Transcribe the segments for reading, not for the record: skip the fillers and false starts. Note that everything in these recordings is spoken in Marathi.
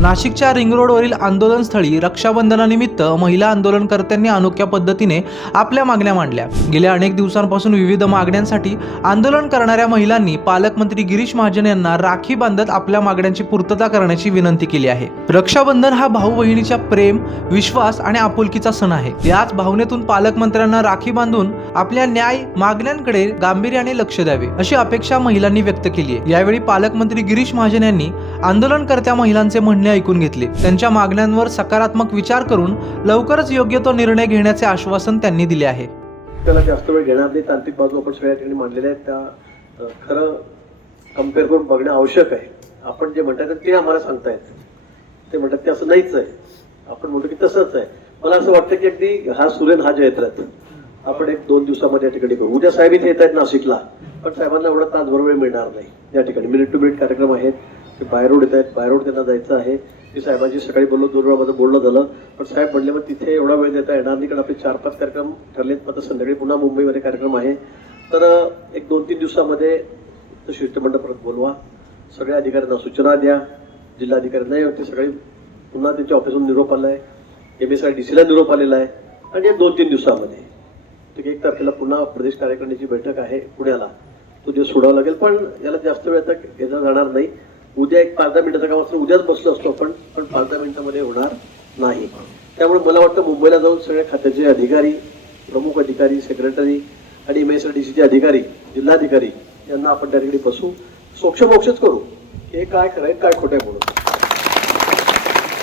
नाशिकच्या रिंग रोडवरील आंदोलनस्थळी रक्षाबंधनानिमित्त महिला आंदोलनकर्त्यांनी अनोख्या पद्धतीने आपल्या मागण्या मांडल्या। गेल्या अनेक दिवसांपासून विविध मागण्यांसाठी आंदोलन करणाऱ्या महिलांनी पालकमंत्री गिरीश महाजन यांना राखी बांधत आपल्या मागण्यांची पूर्तता करण्याची विनंती केली आहे। रक्षाबंधन हा भाऊ बहिणीच्या प्रेम, विश्वास आणि आपुलकीचा सण आहे। याच भावनेतून पालकमंत्र्यांना राखी बांधून आपल्या न्याय मागण्यांकडे गांभीर्याने लक्ष द्यावे अशी अपेक्षा महिलांनी व्यक्त केली आहे। यावेळी पालकमंत्री गिरीश महाजन यांनी आंदोलनकर्त्या महिलांचे म्हणणे ऐकून घेतले। त्यांच्या मागण्यांवर सकारात्मक विचार करून लवकरच योग्य तो निर्णय घेण्याचे आश्वासन त्यांनी दिले आहे। त्याला जास्त वेळ घेणार नाही। तांत्रिक बाजू आपण सगळ्या ठिकाणी मांडलेल्या आहेत, त्या खरं कम्पेअर करून बघणं आवश्यक आहे। आपण जे म्हणतात ते आम्हाला सांगतायत, ते म्हणतात ते असं नाहीच आहे, आपण म्हणतो की तसंच आहे। मला असं वाटतं की अगदी हा सूर्यन हा जयत्रथ आपण 1-2 दिवसामध्ये या ठिकाणी करू। उद्या साहेब इथे येत आहेत नाशिकला, पण साहेबांना एवढा तासभर वेळ मिळणार नाही। या ठिकाणी मिनिट टू मिनिट कार्यक्रम आहेत, ते बाय रोड येत आहेत, बाय रोड त्यांना जायचं आहे। मी साहेबांशी सकाळी बोललो, 2 वेळा माझं बोलणं झालं, पण साहेब म्हणले मग तिथे एवढा वेळ देता येणार नाही, कारण आपले 4-5 कार्यक्रम ठरलेत। आता संध्याकाळी पुन्हा मुंबईमध्ये कार्यक्रम आहे, तर 1-2-3 दिवसामध्ये शिष्टमंडळ परत बोलवा, सगळ्या अधिकाऱ्यांना सूचना द्या। जिल्हाधिकारी नाही होते, सगळी पुन्हा त्यांच्या ऑफिसहून निरोप आलाय, MSIDC ला निरोप आलेला आहे, आणि या 2-3 दिवसामध्ये 1 तारखेला पुन्हा प्रदेश कार्यकारिणीची बैठक आहे पुण्याला, तो दिवस सोडावा लागेल। पण याला जास्त वेळ आता घेतला जाणार नाही। उद्या 5-10 मिनिटाचं काम असलं, उद्याच बसलो असतो आपण, पण 5-10 मिनिटांमध्ये होणार नाही। त्यामुळे मला वाटतं मुंबईला जाऊन सगळ्या खात्याचे अधिकारी, प्रमुख अधिकारी, सेक्रेटरी आणि MSIDCचे अधिकारी, जिल्हाधिकारी यांना आपण त्या ठिकाणी बसू, सोक्षमोक्षच करू, हे काय खरंय काय खोटं आहे म्हणून।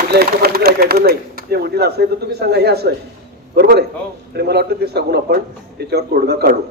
कुठल्या एका पाठीचं ऐकायचं नाही, ते म्हणतील असं आहे तर तुम्ही सांगा हे असं आहे, बरोबर आहे। आणि मला वाटतं ते सांगून आपण त्याच्यावर तोडगा काढू।